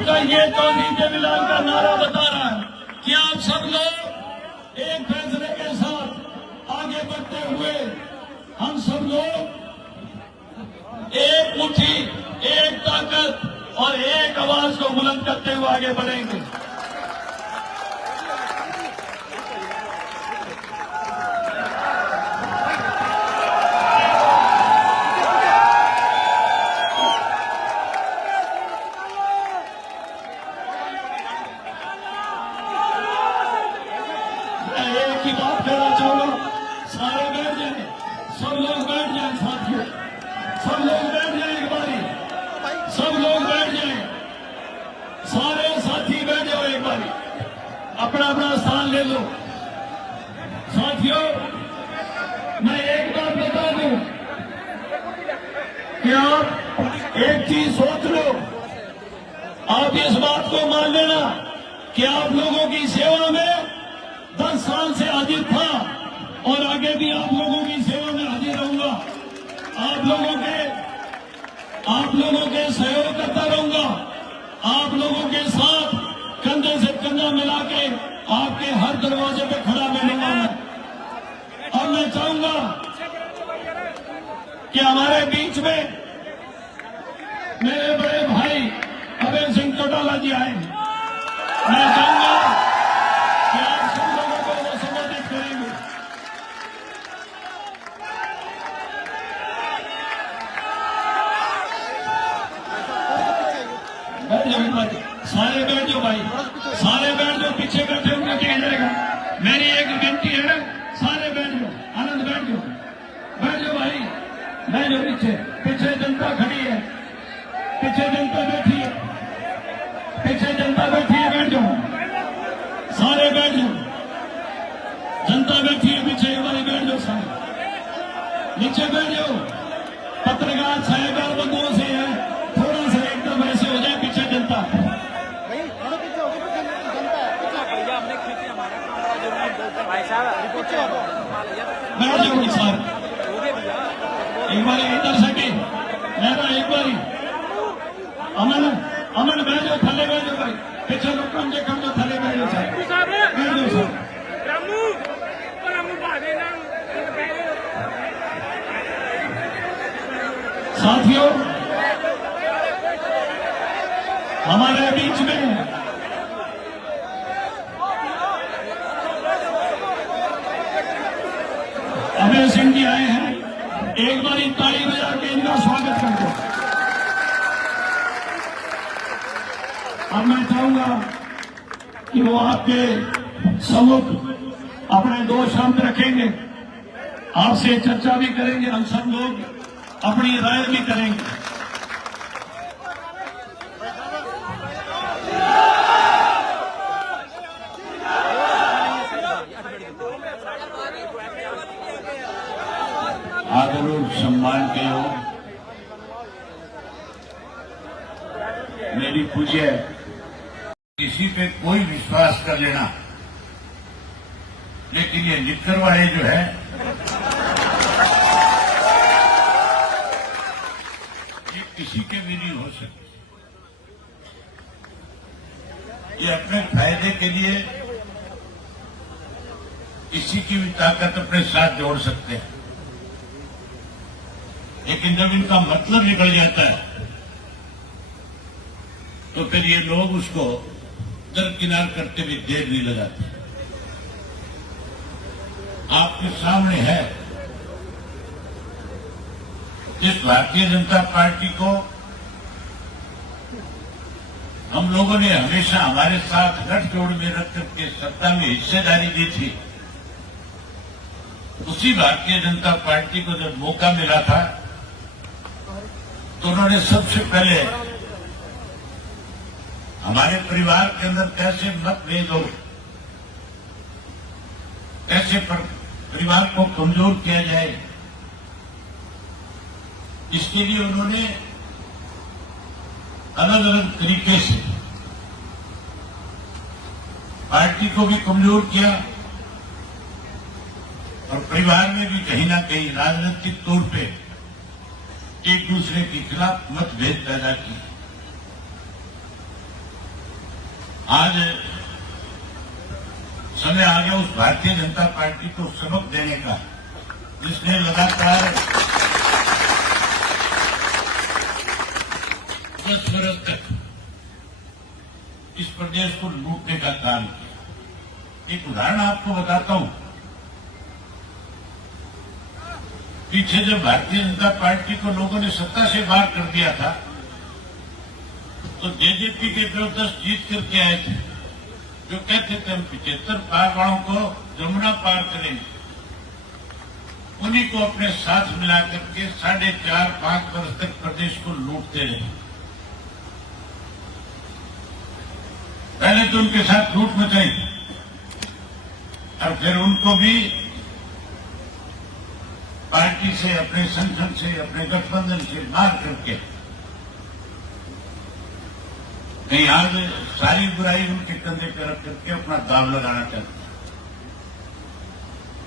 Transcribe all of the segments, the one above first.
आपका ये तौहीद मिलाद का नारा बता रहा है कि आप सब लोग एक फैसले के साथ आगे बढ़ते हुए हम सब लोग एक मुट्ठी, एक ताकत और एक आवाज को बुलंद करते हुए आगे बढ़ेंगे। एक ही बात कहना चाहूंगा, सारे बैठ जाए, सब लोग बैठ जाए, साथियों सब लोग बैठ जाए, एक बारी सब लोग बैठ जाए, सारे साथी बैठ जाओ, एक बारी अपना अपना स्थान ले लो। साथियों मैं एक बात बता दूं कि आप एक चीज सोच लो, आप इस बात को मान लेना कि आप लोगों की सेवा में 10 साल से हाजिर था और आगे भी आप लोगों की सेवा में हाजिर रहूंगा। आप लोगों के सहयोग करता रहूंगा। आप लोगों के साथ कंधे से कंधा मिला के आपके हर दरवाजे पे खड़ा मिलूंगा मैं। और मैं चाहूंगा कि हमारे बीच में मेरे बड़े भाई अभय सिंह चौटाला जी आए। मैं चाहूंगा कि आप सब लोगों को वो संबोधित करेंगे। बैठ जाओ भाई, सारे बैठ जाओ भाई, सारे बैठ जाओ, पीछे बैठे होंगे क्या जाएगा। मेरी एक विनती है, सारे बैठ जाओ, आनंद बैठ जाओ भाई, बैठ जाओ। पीछे पीछे जनता खड़ी है, पीछे जनता बैठी है, पीछे जनता बैठी है, बैठ जाओ, सारे बैठ जाओ, जनता बैठी है पीछे, हमारी बैठ जाओ, सारे नीचे बैठ जाओ। पत्रकार साहेबान बंधुओं से है, थोड़ा सा एकदम ऐसे हो जाए, पीछे जनता बैठ जाओ सारे। एक बारी इधर सके मेरा, एक बारी अमन बैठ जाओ, थले बैठ जाओ भाई, पीछे लोग कम से कम जो थले बैठ जाओ सारे, बैठ जाओ सारे। साथियों हमारे बीच में अभय सिंह जी आए हैं, एक बारी ताली बजा के इनका स्वागत कर दो। अब मैं चाहूंगा कि वो आपके सम्मुख अपने 2 शब्द रखेंगे, आपसे चर्चा भी करेंगे, हम सब लोग अपनी राय भी करेंगे। आदर और सम्मान के हो मेरी पूज्य, किसी पे कोई विश्वास कर लेना, लेकिन ये निक्कर वाले जो है ये किसी के भी नहीं हो सकते। ये अपने फायदे के लिए किसी की भी ताकत अपने साथ जोड़ सकते हैं, लेकिन जब इनका मतलब निकल जाता है तो फिर ये लोग उसको दरकिनार करते भी देर नहीं लगाते। आपके सामने है जिस भारतीय जनता पार्टी को हम लोगों ने हमेशा हमारे साथ गठजोड़ में रख करके सत्ता में हिस्सेदारी दी थी, उसी भारतीय जनता पार्टी को जब मौका मिला था तो उन्होंने सबसे पहले हमारे परिवार के अंदर कैसे मतभेद हो, कैसे परिवार को कमजोर किया जाए, इसके लिए उन्होंने अलग अलग तरीके से पार्टी को भी कमजोर किया और परिवार में भी कहीं ना कहीं राजनीतिक तौर पे एक दूसरे के खिलाफ मतभेद पैदा किए। आज समय आ गया उस भारतीय जनता पार्टी को सबक देने का, जिसने लगातार 10 वर्ष तक इस प्रदेश को लूटने का काम किया। एक उदाहरण आपको बताता हूं। पीछे जब भारतीय जनता पार्टी को लोगों ने सत्ता से बाहर कर दिया था, तो जेजेपी के जबरदस्त जीत करके आए थे, जो कहते थे हम 75 पार वालों को जमुना पार करेंगे। उन्हीं को अपने साथ मिला करके 4.5-5 वर्ष तक प्रदेश को लूटते रहे। पहले तो उनके साथ लूट मचाई और फिर उनको भी पार्टी से, अपने संगठन से, अपने गठबंधन से मार करके कहीं आज सारी बुराई उनके कंधे पर रख करके अपना दाव लगाना चाहते हैं।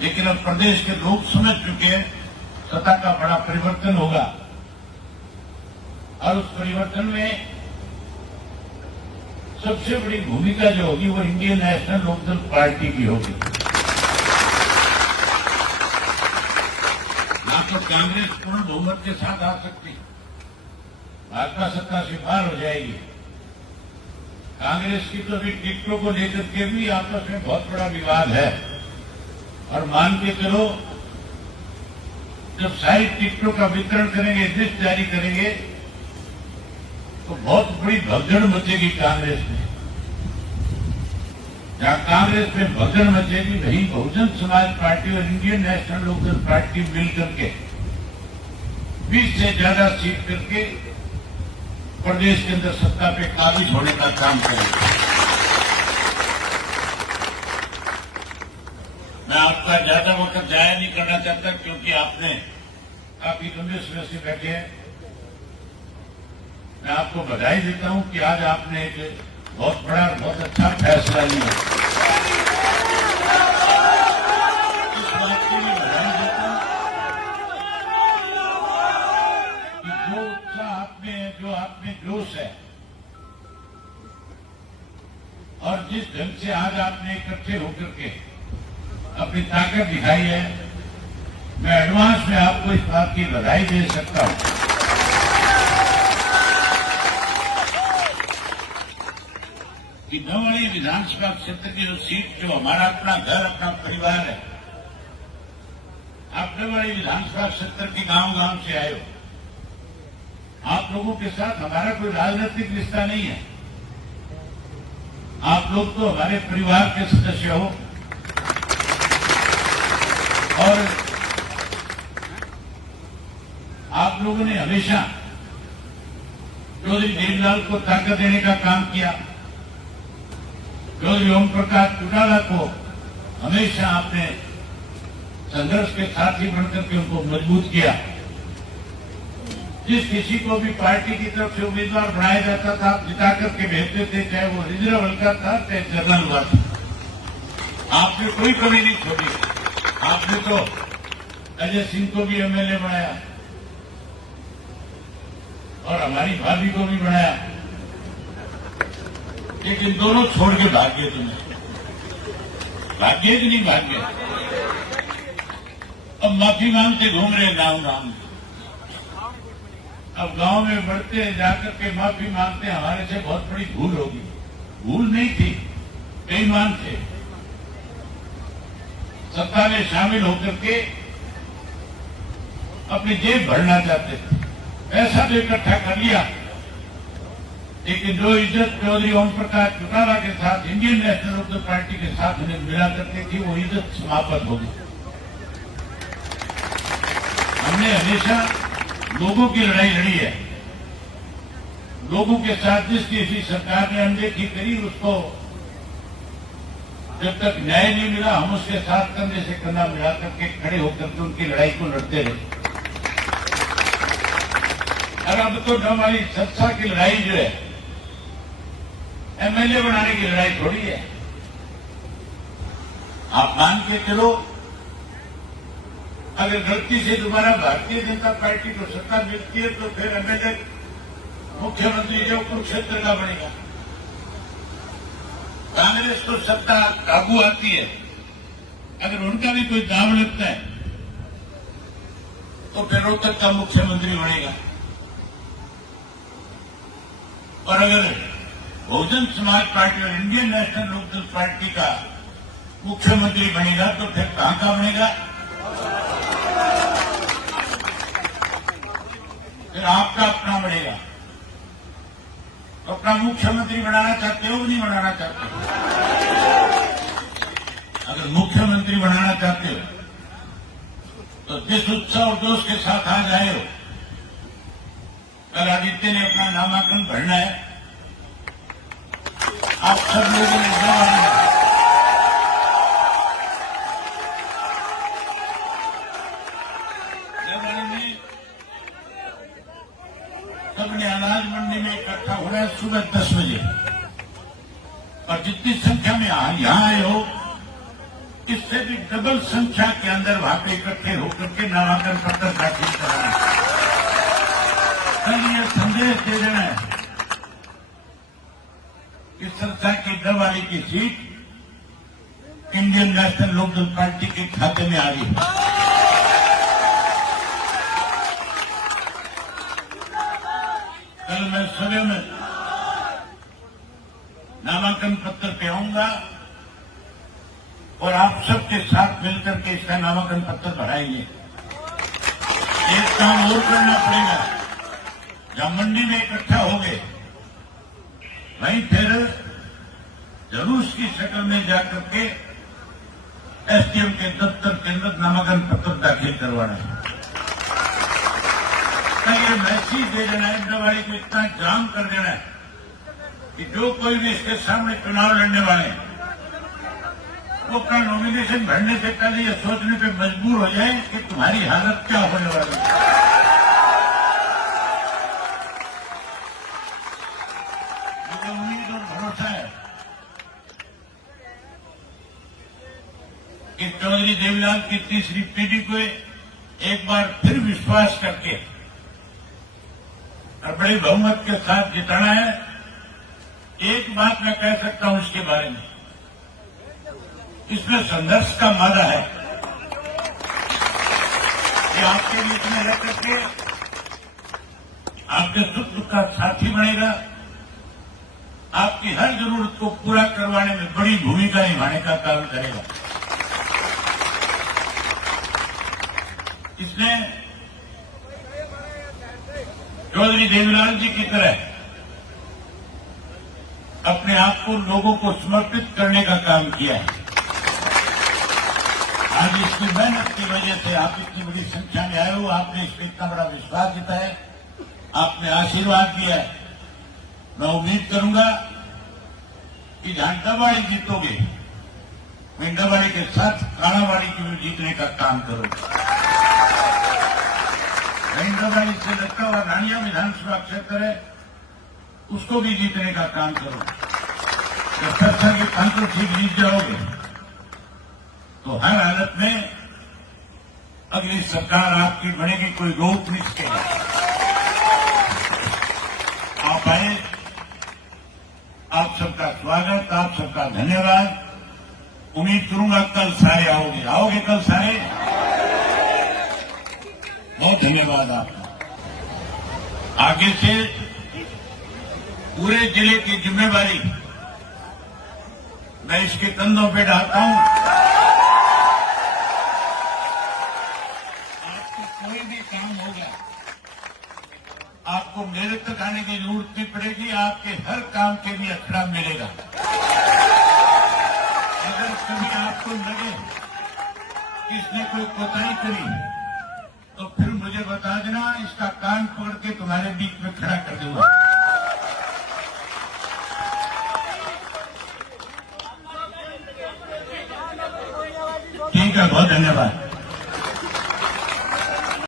लेकिन अब प्रदेश के लोग समझ चुके हैं सत्ता का बड़ा परिवर्तन होगा और उस परिवर्तन में सबसे बड़ी भूमिका जो होगी वो इंडियन नेशनल लोकदल पार्टी की होगी। ना तो कांग्रेस पूर्ण बहुमत के साथ आ सकती, भाजपा सत्ता से बाहर हो जाएगी। कांग्रेस की तो अभी टिकटों को लेकर के भी आपस में बहुत बड़ा विवाद है और मान के चलो जब सारी टिकटों का वितरण करेंगे, लिस्ट जारी करेंगे, तो बहुत बड़ी भगदड़ मचेगी कांग्रेस में। जहां कांग्रेस में भगदड़ मचेगी वहीं बहुजन समाज पार्टी और इंडियन नेशनल लोकदल पार्टी मिलकर के 20 से ज्यादा सीट करके प्रदेश के अंदर सत्ता पे काबिज होने का काम करेंगे। मैं आपका ज्यादा वक्त जाया नहीं करना चाहता, क्योंकि आपने काफी लंबे समय से बैठे हैं। मैं आपको बधाई देता हूं कि आज आपने एक बहुत बड़ा और बहुत अच्छा फैसला लिया। इस बात के लिए बधाई देता हूं कि जो उत्साह आप में है, जो आप में जोश है और जिस ढंग से आज आपने इकट्ठे होकर के अपनी ताकत दिखाई है, मैं एडवांस में आपको इस बात की बधाई दे सकता हूं कि नौवाड़ी विधानसभा क्षेत्र की जो सीट, जो हमारा अपना घर, अपना परिवार है, आप नौवाड़ी विधानसभा क्षेत्र के गांव-गांव से आए हो। आप लोगों के साथ हमारा कोई राजनीतिक रिश्ता नहीं है। आप लोग तो हमारे परिवार के सदस्य हो और आप लोगों ने हमेशा चौधरी देवीलाल को ताकत देने का काम किया। चौधरी ओम प्रकाश चौटाला को हमेशा आपने संघर्ष के साथी बनकर के उनको मजबूत किया। जिस किसी को भी पार्टी की तरफ से उम्मीदवार बनाया जाता था, आप जिता करके भेजते थे, चाहे वो रिजर्व हल्का था, चाहे जनरल हुआ था। आपने कोई कमी नहीं छोड़ी। आपने तो अजय सिंह को भी एमएलए बनाया और हमारी भाभी को भी बनाया, लेकिन दोनों छोड़ के भाग गए। तुम्हें भाग्य कि नहीं भाग्य? अब माफी मांगते घूम रहे गांव-गांव में। अब गांव में बढ़ते जाकर के माफी मांगते, हमारे से बहुत बड़ी भूल होगी। भूल नहीं थी, बेईमान थे। सत्ता में शामिल होकर के अपनी जेब भरना चाहते थे, पैसा तो इकट्ठा कर लिया, लेकिन जो इज्जत चौधरी ओम प्रकाश चौटाला के साथ, इंडियन नेशनल लोकदल पार्टी के साथ उन्हें मिला करती थी, वो इज्जत समाप्त हो गई। हमने हमेशा लोगों की लड़ाई लड़ी है। लोगों के साथ जिस किसी सरकार ने अनदेखी करी, उसको जब तक न्याय नहीं मिला, हम उसके साथ कंधे से कंधा मिला करके खड़े होकर के उनकी लड़ाई को लड़ते रहे। और अब तो हमारी सत्ता की लड़ाई जो है, एमएलए बनाने की लड़ाई थोड़ी है। आप मान के चलो, अगर गलती से दोबारा भारतीय जनता पार्टी को सत्ता मिलती है तो फिर एमएलए मुख्यमंत्री जो कुरुक्षेत्र का बनेगा। कांग्रेस को सत्ता काबू आती है, अगर उनका भी कोई दाव लगता है तो फिर रोहतक का मुख्यमंत्री बनेगा, और अगर बहुजन समाज पार्टी और इंडियन नेशनल लोकदल पार्टी का मुख्यमंत्री बनेगा तो फिर कहां का बनेगा? फिर आपका अपना बनेगा। तो अपना मुख्यमंत्री बनाना चाहते हो नहीं बनाना चाहते हो? अगर मुख्यमंत्री बनाना चाहते हो तो जिस उत्साह और जोश के साथ आज आए हो, कल आदित्य ने अपना नामांकन भरना है। आप सब लोगों ने देवाली में सबने अनाज मंडी में इकट्ठा होना है सुबह 10 बजे, और जितनी संख्या में यहां आए हो, इससे भी डबल संख्या के अंदर वहां पे इकट्ठे होकर के नामांकन पत्र दाखिल कराना है। कल ये संदेश दे देना है कि संस्था की देवाली की सीट इंडियन नेशनल लोकदल पार्टी के खाते में आ रही है। कल मैं सुबह में नामांकन पत्र पे आऊंगा और आप सबके साथ मिलकर के इसका नामांकन पत्र भराएंगे। एक काम और करना पड़ेगा, जहां मंडी में इकट्ठा हो गए वहीं फिर जुलूस की शक्ल में जाकर के एसडीएम के दफ्तर के अंदर नामांकन पत्र दाखिल करवाना है। ये मैसेज दे देना है, देवाली को इतना जाम कर देना है कि जो कोई भी इसके सामने चुनाव लड़ने वाले हैं वो अपना नॉमिनेशन भरने से पहले ये सोचने पे मजबूर हो जाए कि तुम्हारी हालत क्या होने वाली है। मुझे उम्मीद और भरोसा है कि चौधरी देवीलाल की तीसरी पीढ़ी को एक बार फिर विश्वास करके और बड़े बहुमत के साथ जिताना है। एक बात मैं कह सकता हूं इसके बारे में, इसमें संघर्ष का मादा है। ये आपके बीच में रह करके आपके सुख दुख का साथी बनेगा, आपकी हर जरूरत को पूरा करवाने में बड़ी भूमिका निभाने का काम करेगा। इसने चौधरी देवीलाल जी की तरह अपने आप को लोगों को समर्पित करने का काम किया है। आज इसकी मेहनत की वजह से आप इतनी बड़ी संख्या में आए हो, आपने इसमें इतना बड़ा विश्वास जताया है, आपने आशीर्वाद दिया है। मैं उम्मीद करूंगा कि जहां डबाड़ी जीतोगे, मैं डबाड़ी के साथ काणावाड़ी की भी जीतने का काम करूंगा। डबाड़ी से लगता हुआ रानिया विधानसभा क्षेत्र है, उसको भी जीतने का काम करूंगा। जब सरसा की 500 सीट जीत जाओगे तो हर हालत में अगली सरकार आपकी बनेगी, कोई रोक नहीं सकेगा। आप आए, आप सबका स्वागत, आप सबका धन्यवाद। उम्मीद करूंगा कल सारे आओगे कल सारे। बहुत धन्यवाद आपका। आगे से पूरे जिले की जिम्मेवारी मैं इसके कंधों पे डालता हूं। आपको कोई भी काम होगा, आपको मेरे तक आने की जरूरत नहीं पड़ेगी, आपके हर काम के लिए अखड़ा मिलेगा। अगर कभी आपको लगे कि इसने कोई कोताही करी तो फिर मुझे बता देना, इसका कान पकड़ के तुम्हारे बीच में खड़ा कर दूंगा। ठीक है, बहुत धन्यवाद।